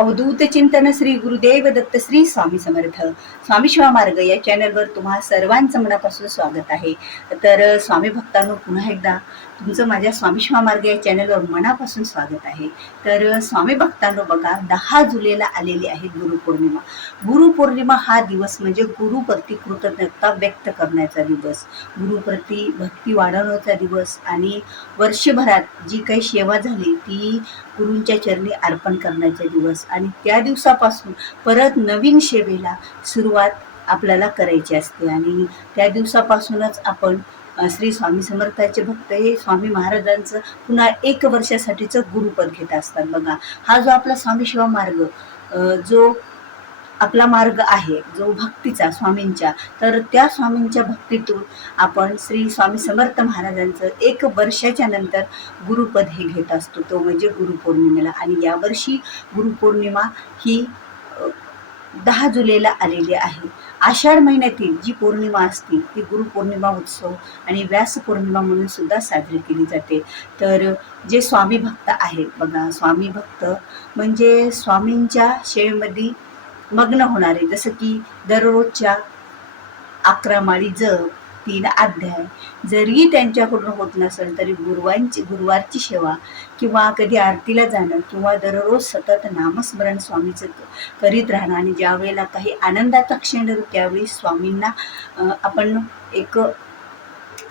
अवधूत चिंतन श्री गुरुदेव दत्त श्री स्वामी समर्थ. स्वामी शिवा मार्ग या चॅनलवर तुम्हा सर्वांचं मनापासून स्वागत आहे. तर स्वामी भक्तांनो पुन्हा एकदा तुमचं माझ्या स्वामी शिवा या चॅनलवर मनापासून स्वागत आहे. तर स्वामी भक्तांनो बघा दहा जुलैला आलेली आहे गुरुपौर्णिमा गुरुपौर्णिमा हा दिवस म्हणजे गुरुप्रती कृतज्ञता व्यक्त करण्याचा दिवस. गुरुप्रती भक्ती वाढवण्याचा दिवस आणि वर्षभरात जी काही सेवा झाली ती गुरूंच्या चरणी अर्पण करण्याचा दिवस. आणि त्या दिवसापासून परत नवीन सेवेला सुरुवात आपल्याला करायची असते. आणि त्या दिवसापासूनच आपण श्री स्वामी समर्थाचे भक्त हे स्वामी महाराजांचं पुन्हा एक वर्षासाठीचं गुरुपद घेत असतात. बघा हा जो आपला स्वामी शिवा मार्ग जो आपला मार्ग आहे जो भक्तीचा स्वामींच्या तर त्या स्वामींच्या भक्तीतून आपण श्री स्वामी समर्थ महाराजांचं एक वर्षाच्या नंतर गुरुपद हे घेत असतो. तो म्हणजे गुरुपौर्णिमेला. आणि यावर्षी गुरुपौर्णिमा ही दहा जुलैला आलेली आहे. आषाढ महिन्यातील जी पौर्णिमा असते ती गुरुपौर्णिमा उत्सव आणि व्यास पौर्णिमा म्हणून सुद्धा साजरी केली जाते. तर जे स्वामी भक्त आहेत बघा स्वामी भक्त म्हणजे स्वामींच्या सेवेमध्ये मग्न होणारे जसं की दररोजच्या अकरा माळी जप तीन अध्याय. जरी त्यांच्याकडून होत नसेल तरी गुरुवांची गुरुवारची सेवा किंवा कधी आरतीला जाणं किंवा दररोज सतत नामस्मरण स्वामीचं करीत राहणं आणि ज्या वेळेला काही आनंदाचा क्षण त्यावेळी स्वामींना आपण एक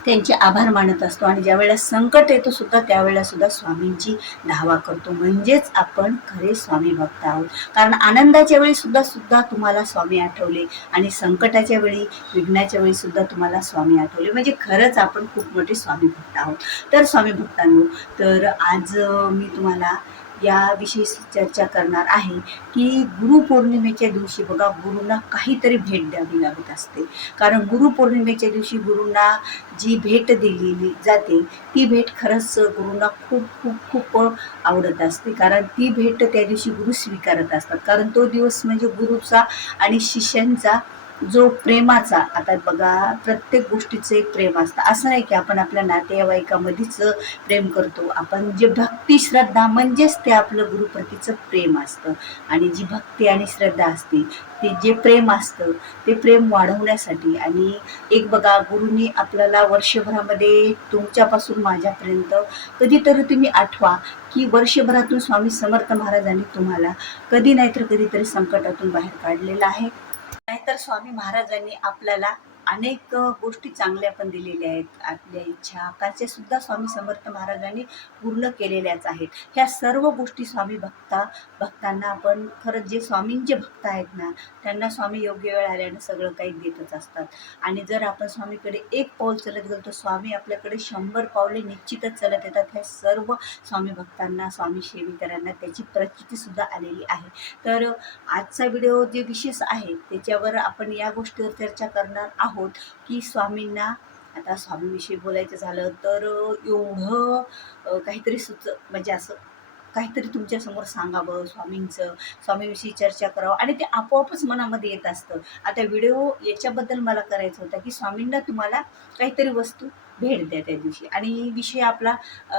त्यांचे आभार मानत असतो. आणि ज्यावेळेला संकट येतो सुद्धा त्यावेळेला सुद्धा स्वामींची धावा करतो. म्हणजेच आपण खरे स्वामी भक्त आहोत. कारण आनंदाच्या वेळी सुद्धा सुद्धा तुम्हाला स्वामी आठवले. आणि संकटाच्या वेळी विघ्नाच्या वेळी सुद्धा तुम्हाला स्वामी आठवले. म्हणजे खरंच आपण खूप मोठे स्वामी भक्त आहोत. तर स्वामी भक्तांनो तर आज मी तुम्हाला याविषयी चर्चा करणार आहे की गुरुपौर्णिमेच्या दिवशी बघा गुरुंना काहीतरी भेट द्यावी लागत असते. कारण गुरुपौर्णिमेच्या दिवशी गुरुंना जी भेट दिलेली जाते ती भेट खरंच गुरुंना खूप खूप खूप आवडत असते. कारण ती भेट त्या दिवशी गुरु स्वीकारत असतात. कारण तो दिवस म्हणजे गुरुचा आणि शिष्यांचा जो प्रेमाचा आता बघा प्रत्येक गोष्टीचं एक प्रेम असतं. असं नाही की आपण आपल्या नातेवाईकामध्येच प्रेम करतो. आपण जे भक्ती श्रद्धा म्हणजेच ते आपलं गुरुप्रतीचं प्रेम असतं. आणि जी भक्ती आणि श्रद्धा असते ते जे प्रेम असतं ते प्रेम वाढवण्यासाठी आणि एक बघा गुरुनी आपल्याला वर्षभरामध्ये तुमच्यापासून माझ्यापर्यंत कधीतरी तुम्ही आठवा की वर्षभरातून स्वामी समर्थ महाराजांनी तुम्हाला कधी नाहीतर कधीतरी संकटातून बाहेर काढलेलं आहे. नाहीतर स्वामी महाराजांनी आपल्याला अनेक गोष्टी चांगल्या पण दिलेल्या आहेत. आपल्या इच्छा आकाशे सुद्धा स्वामी समर्थ महाराजांनी पूर्ण केलेल्याच आहेत. ह्या सर्व गोष्टी स्वामी भक्ता भक्तांना आपण खरंच जे स्वामींचे भक्त आहेत ना त्यांना स्वामी योग्य वेळ आल्यानं सगळं काही देतच असतात. आणि जर आपण स्वामीकडे एक पाऊल चलत गेलो तर स्वामी आपल्याकडे शंभर पावले निश्चितच चलत येतात. ह्या सर्व स्वामी भक्तांना स्वामी सेविकरांना त्याची प्रचिती सुद्धा आलेली आहे. तर आजचा व्हिडिओ जे विशेष आहे त्याच्यावर आपण या गोष्टीवर चर्चा करणार आहोत. की स्वामींना आता स्वामीविषयी बोलायचं झालं तर एवढं काहीतरी सुच म्हणजे असं काहीतरी तुमच्यासमोर सांगावं स्वामींचं स्वामीविषयी चर्चा करावं आणि ते आपोआपच मनामध्ये येत असतं. आता व्हिडिओ याच्याबद्दल मला करायचं होता की स्वामींना तुम्हाला काहीतरी वस्तू भेट द्या त्या दिवशी. आणि विषय आपला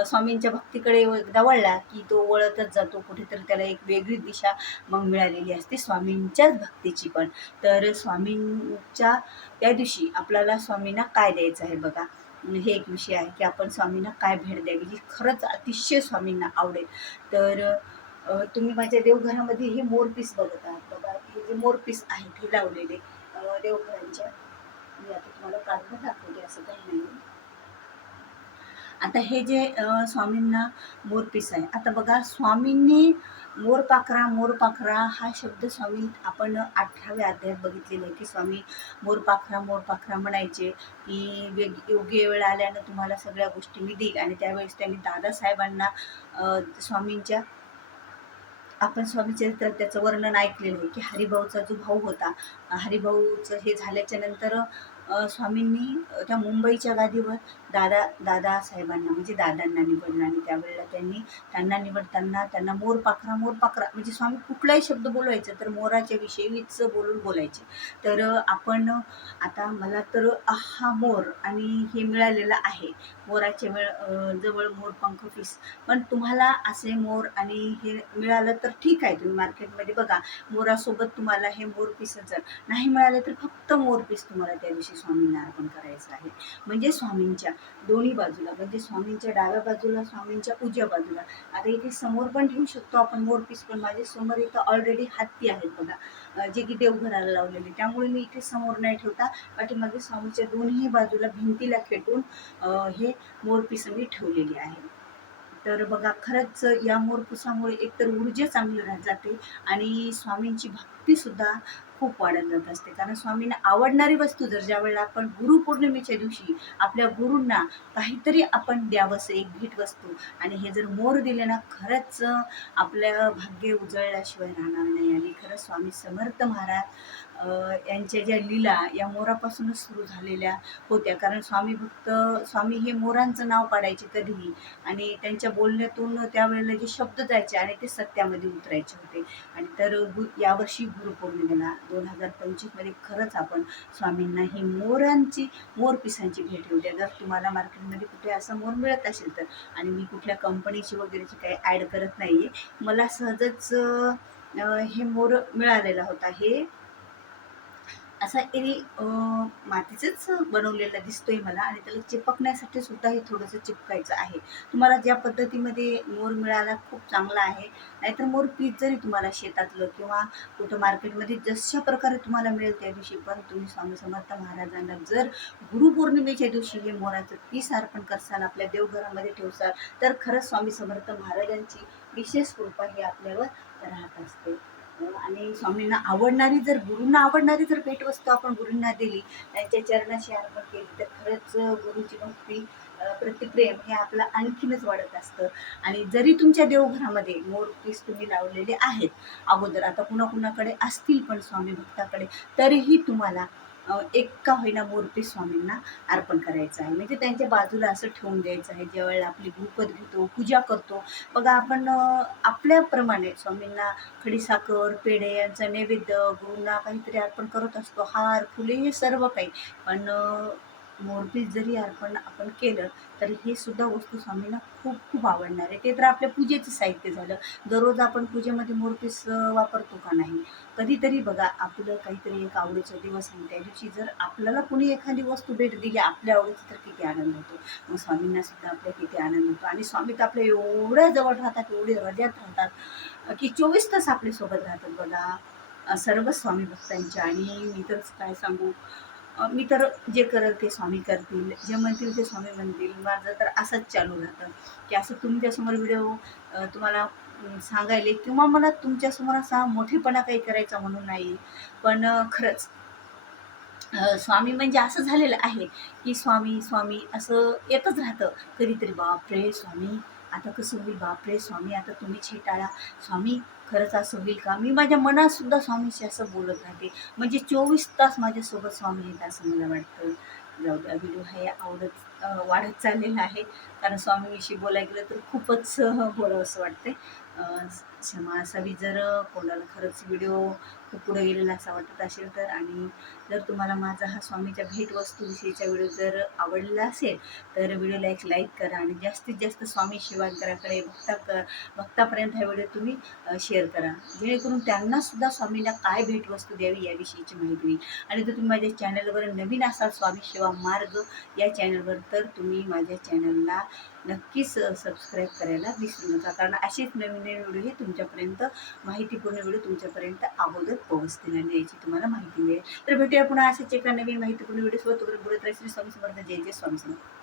स्वामींच्या भक्तीकडे एकदा वळला की तो वळतच जातो. कुठेतरी त्याला एक वेगळी दिशा मग मिळालेली असते. स्वामींच्याच भक्तीची पण. तर स्वामींच्या त्या दिवशी आपल्याला स्वामींना काय द्यायचं आहे बघा. हे एक विषय आहे की आपण स्वामींना काय भेट द्यावी ही खरंच अतिशय स्वामींना आवडेल. तर तुम्ही माझ्या देवघरामध्ये हे मोरपीस बघत आहात बघा. हे जे मोरपीस आहेत हे लावलेले. देवघरांच्या. मी आता तुम्हाला काढून दाखवते असं काही नाही. आता हे जे स्वामींना मोरपीस आहे आता बघा स्वामींनी मोरपाखरा मोरपाखरा हा शब्द स्वामी आपण अठराव्या अध्यायात बघितलेला आहे की स्वामी मोरपाखरा मोरपाखरा म्हणायचे. की वेग योग्य वेळ आल्यानं तुम्हाला सगळ्या गोष्टी मी देईल आणि त्यावेळेस त्यांनी दादासाहेबांना स्वामींच्या आपण स्वामी चरित्रात त्याचं वर्णन ऐकलेलं आहे की हरिभाऊचा जो भाऊ होता हरिभाऊचं हे झाल्याच्यानंतर स्वामींनी त्या मुंबईच्या गादीवर दादा दादा साहेबांना म्हणजे दादांना निवडलं आणि त्यावेळेला त्यांनी त्यांना निवडताना त्यांना मोर पाखरा मोर पाखरा म्हणजे स्वामी कुठलाही शब्द बोलवायचं तर मोराच्या विषयीच बोलून बोलायचे. तर आपण आता मला तर हा मोर आणि हे मिळालेलं आहे. मोराच्या वेळ जवळ मोर पंख पीस पण तुम्हाला असे मोर आणि हे मिळालं तर ठीक आहे. तुम्ही मार्केटमध्ये बघा मोरासोबत तुम्हाला हे मोर पीस जर नाही मिळाले तर फक्त मोर पीस तुम्हाला त्या दिवशी स्वामींना अर्पण करायचं आहे. म्हणजे स्वामींच्या दोन्ही बाजूला म्हणजे स्वामींच्या डाव्या बाजूला स्वामींच्या उजव्या बाजूला. आता इथे समोर पण ठेवू शकतो आपण मोरपीस पण माझ्यासमोर इथं ऑलरेडी हत्ती आहेत बघा. जे की देवघराला लावलेले. त्यामुळे मी इथे समोर नाही ठेवता. पाठीमागे स्वामीच्या दोन्ही बाजूला भिंतीला खेटून हे मोरपीस मी ठेवलेली आहे. तर बघा खरंच या मोरपिसामुळे एकतर ऊर्जा चांगली राहत जाते आणि स्वामींची भक्तीसुद्धा खूप वाढत जात असते. कारण स्वामींना आवडणारी वस्तू जर ज्या वेळेला आपण गुरुपौर्णिमेच्या दिवशी आपल्या गुरूंना काहीतरी आपण द्यावंसं एक भेट वस्तू आणि हे जर मोर दिले ना खरंच आपल्या भाग्य उजळल्याशिवाय राहणार नाही. आणि खरंच स्वामी समर्थ महाराज यांच्या ज्या लीला या मोरापासूनच सुरू झालेल्या होत्या. कारण स्वामी भक्त स्वामी हे मोरांचं नाव काढायचे कधीही आणि त्यांच्या बोलण्यातून त्यावेळेला जे शब्द जायचे आणि ते सत्यामध्ये उतरायचे होते. आणि तर गु यावर्षी गुरुपौर्णिमेला दोन हजार पंचवीसमध्ये खरंच आपण स्वामींना ही मोरांची मोर पिसांची भेट घेऊ द्या. जर तुम्हाला मार्केटमध्ये कुठे असं मोर मिळत असेल तर. आणि मी कुठल्या कंपनीची वगैरेची काही ॲड करत नाही आहे मला सहजच हे मोर मिळालेला होता. हे असा एरी मातीचंच बनवलेला दिसतोय मला आणि त्याला चिपकण्यासाठी सुद्धा हे थोडंसं चिपकायचं आहे. तुम्हाला ज्या पद्धतीमध्ये मोर मिळाला खूप चांगला आहे. नाहीतर मोर पीठ जरी तुम्हाला शेतातलं किंवा कुठं मार्केटमध्ये जशा प्रकारे तुम्हाला मिळेल त्या दिवशी पण तुम्ही स्वामी समर्थ महाराजांना जर गुरुपौर्णिमेच्या दिवशी हे मोराचं पीस अर्पण करसाल आपल्या देवघरामध्ये ठेवसाल तर खरंच स्वामी समर्थ महाराजांची विशेष कृपा ही आपल्यावर राहत असते. आणि स्वामींना आवडणारी जर गुरूंना आवडणारी जर भेटवस्तू आपण गुरूंना दिली त्यांच्या चरणाशी अर्पण केली तर खरंच गुरुची भक्ती प्रतिप्रेम हे आपलं आणखीनच वाढत असतं. आणि जरी तुमच्या देवघरामध्ये मोर पीस तुम्ही लावलेले आहेत अगोदर आता कुणाकुणाकडे असतील पण स्वामी भक्ताकडे तरीही तुम्हाला एक का होईना मूर्ती स्वामींना अर्पण करायचं आहे. म्हणजे त्यांच्या बाजूला असं ठेवून द्यायचं आहे. ज्यावेळेला आपली भूपत घेतो पूजा करतो बघा आपण आपल्याप्रमाणे स्वामींना खडीसाखर पेढे यांचा नैवेद्य गुरूंना काहीतरी अर्पण करत असतो. हार फुले हे सर्व काही. पण मोरपीस जरी अर्पण आपण केलं तर हे सुद्धा वस्तू स्वामींना खूप खूप आवडणार आहे. ते तर आपल्या पूजेचं साहित्य झालं. दररोज आपण पूजेमध्ये मोरपीस वापरतो का नाही? कधीतरी बघा आपलं काहीतरी एक आवडीचा दिवस आणि त्या दिवशी जर आपल्याला कोणी एखादी वस्तू भेट दिली आपल्या आवडीची तर किती आनंद होतो. मग स्वामींना सुद्धा आपल्या किती आनंद होतो. आणि स्वामी तर आपल्या एवढ्या जवळ राहतात एवढे हृदयात राहतात की चोवीस तास आपल्यासोबत राहतात बघा. सर्व स्वामी भक्तांच्या. आणि मी तर काय सांगू? मी तर जे करेल ते स्वामी करतील जे म्हणतील ते स्वामी म्हणतील. माझं तर असंच चालू राहतं की असं तुमच्यासमोर व्हिडिओ तुम्हाला सांगायला सांगायले किंवा मला तुमच्यासमोर असा मोठेपणा काही करायचा म्हणून नाही. पण खरंच स्वामी म्हणजे असं झालेलं आहे की स्वामी स्वामी असं येतच राहतं. कधीतरी बापरे स्वामी आता कसं होईल? बापरे स्वामी आता तुम्हीच हे टाळा. स्वामी खरंच असं होईल का? मी माझ्या मनात सुद्धा स्वामीशी असं बोलत राहते. म्हणजे चोवीस तास माझ्यासोबत स्वामी आहेत असं मला वाटतं. जाऊ द्या व्हिडिओ हे आवडत वाढत चाललेला आहे. कारण स्वामीविषयी बोलायला गेलं तर खूपच अ, बोलावं असं वाटतंय. क्षमा असावी जर कोणाला खरंच व्हिडिओ खूप पुढे गेलेला असा वाटत असेल तर. आणि जर तुम्हाला माझा हा स्वामीच्या भेटवस्तूविषयीचा व्हिडिओ जर आवडला असेल तर व्हिडिओला एक लाईक करा आणि जास्तीत जास्त स्वामी शिवांकराकडे भक्ता क भक्तापर्यंत हा व्हिडिओ तुम्ही शेअर करा. जेणेकरून त्यांनासुद्धा स्वामीला स्वामींना काय भेटवस्तू द्यावी याविषयीची माहिती होईल आणि जर तुम्ही माझ्या चॅनलवर नवीन असाल स्वामी शिवा मार्ग या चॅनलवर तर तुम्ही माझ्या चॅनलला नक्कीच सबस्क्राईब करायला विसरू नका. कारण असेच नवीन नवीन व्हिडिओ हे तुमच्यापर्यंत माहितीपूर्ण व्हिडिओ तुमच्यापर्यंत अगोदर पोहोचतील आणि याची तुम्हाला माहिती मिळेल. तर भेटूया पुन्हा अशाच एका नवीन माहितीपूर्ण व्हिडिओ सोबत. बोलत राहील स्वामी समर्थ. जय जय स्वामी समर्थ.